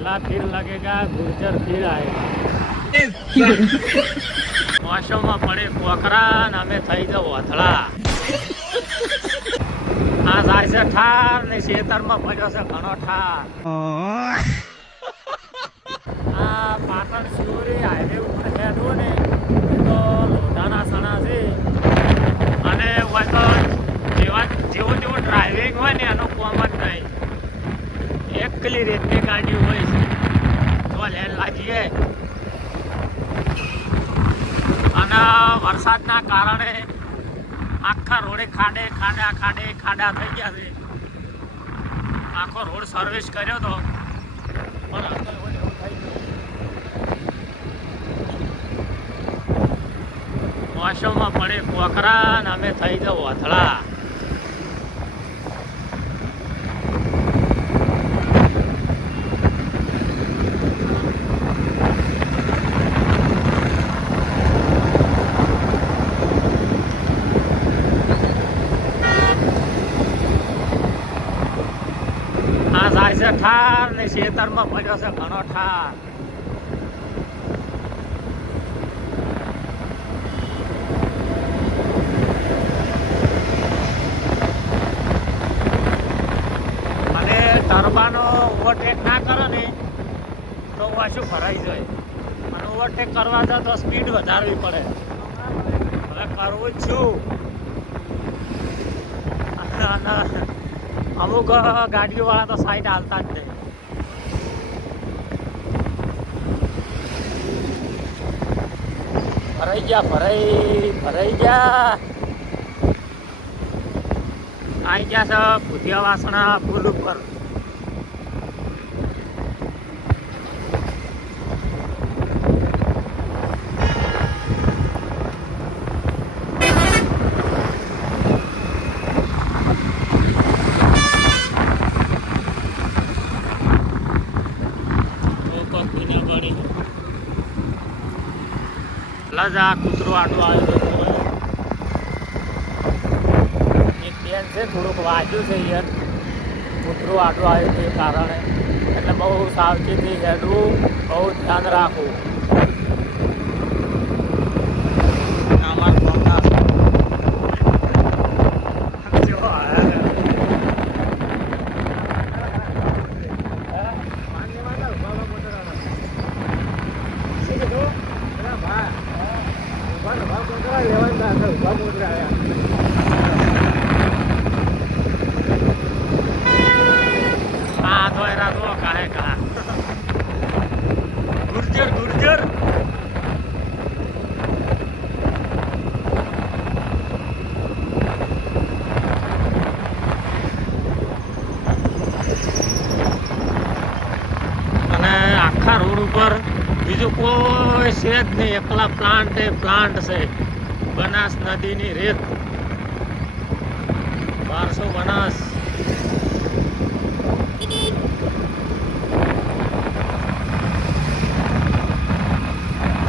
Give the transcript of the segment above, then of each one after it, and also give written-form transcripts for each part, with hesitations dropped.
मेला फिर लगेगा, गुर्जर फिर आएगा। मौसम में पड़े कोकरा नामे थई जाओ अथड़ा। आ जाय से ठार ने खेतर में પડ્યો છે ઘણો ઠાર। आ પાટણ શિવરી હાઈવે ઉપર હેડવો ને તો લોધાના સણા છે અને હોય તો જેવો ડ્રાઇવિંગ હોય ને એનો કોમ જ નહીં। એકલી રેતની ગાડી હોય છે તો લેન લાગીએ અને વરસાદના કારણે આખા રોડે ખાડા થઈ ગયા છે। આખો રોડ સર્વિસ કર્યો તો પણ અંકલ એવું થઈ ગયું। મોસમમાં પડે કોકરા ને અમે થઈ જાવ અથડા। જાય છે ઠાર ને ખેતરમાં પડ્યો છે ઘણો ઠાર। અને ટર્બાનો ઓવરટેક ના કરો ને તો પાછું ભરાઈ જાય અને ઓવરટેક કરવા જાય તો સ્પીડ વધારવી પડે। હવે કરવું જ છું। અમુક ગાડીઓ વાળા તો સાઈડ હાલતા જ નહીં। ભરાઈ ગયા આઈ ગયા છે ભૂતિયા વાસણા પુલ ઉપર। આ કૂતરો આટો આવ્યો એક બેન છે થોડુંક વાંચ્યું છે યાર કૂતરો આટો આવ્યો છે એ કારણે એટલે બહુ સાવચેતી હેડવું બહુ ધ્યાન રાખવું। ગુર્જર અને આખા રોડ ઉપર બીજું કોઈ છે જ નહીં, એકલા પ્લાન્ટ છે। બનાસ નદીની રેત 1200 બનાસ।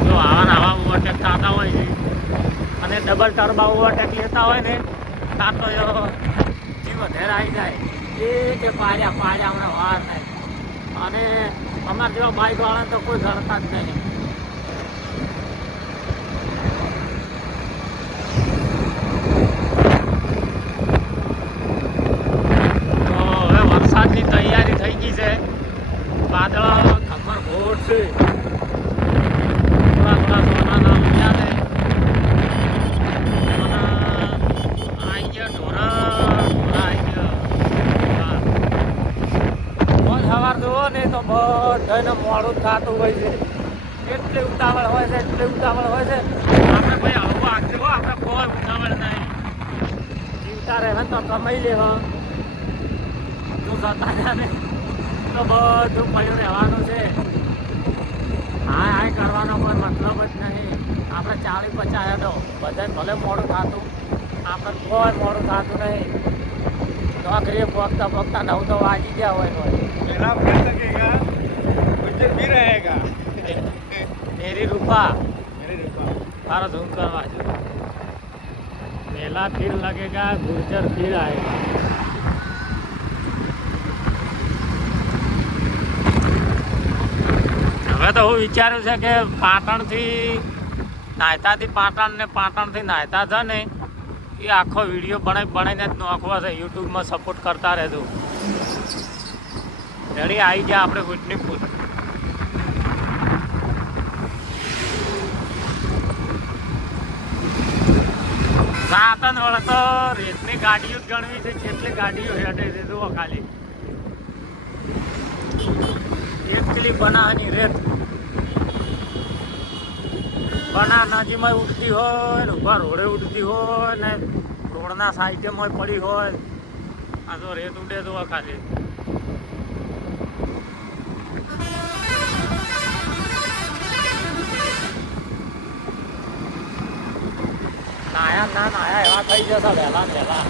જો આવા ઓવરટેક થતા હોય છે અને ડબલ ટર્બા ઓવરટેક લેતા હોય ને ત્યાં તો જીવ વધારે આવી જાય કે પાડ્યા હમણાં વાર થાય અને અમારા જેવા બાઇક વાળા તો કોઈ જડતા જ નહીં। વરસાદની તૈયારી થઈ ગઈ છે, વાદળ ખબર ઘોટ છે, થોડા સોનાના ઉડ્યા છે આવી ગયા ઢોરા આવી ગયા। રોજ સવાર જુઓ ને તો બધાને મોડું થતું હોય છે, એટલી ઉતાવળ હોય છે આપણે ભાઈ હળવું આગળ હો, આપણે કોઈ ઉતાવળ નહીં, જીવતા રહે તો કમાઈ લેવા ને તો બધું પડ્યું રહેવાનું છે। હાય કરવાનો કોઈ મતલબ જ નહીં। આપણે 40-50 હેડો બધાને ભલે મોડું થતું, આપણે કોઈ મોડું થતું નહીં। નોકરીએ પગતા 9 તો વાગી ગયા હોય मेरी रूपा तारा झूम करवा जो। मेला फिर लगेगा, गुर्जर फिर आएगा। હવે તો હું વિચાર્યું છે કે પાટણથી નાયતાથી પાટણ ને પાટણથી નાયતા છે ને એ આખો વિડીયો બનાવીને જ નાખવા છે. યુટ્યુબમાં સપોર્ટ કરતા રહેજો. રેડી આવી જાય આપણે ફૂટની ફૂટ. સાતન વળે તો રેતની ગાડીઓ જ ગણવી છે. જેટલી ગાડીઓ હેઠે છે જુઓ ખાલી. એકલી બનાવવાની રેત બના નજીમાં ઉડતી હોય ને ઉભા રોડે ઉડતી હોય ને રોડના સાઈડમાં પડી હોય. આ તો રેત ઉડે તો ખાલી. નાયા એવા થઈ જશે વહેલા વહેલા.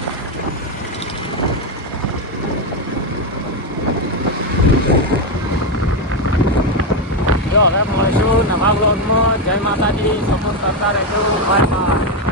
જો હવે મળીશું નવા બ્લોગમાં. જય માતાજી. સપોર્ટ કરતા રહેજો. Bye bye.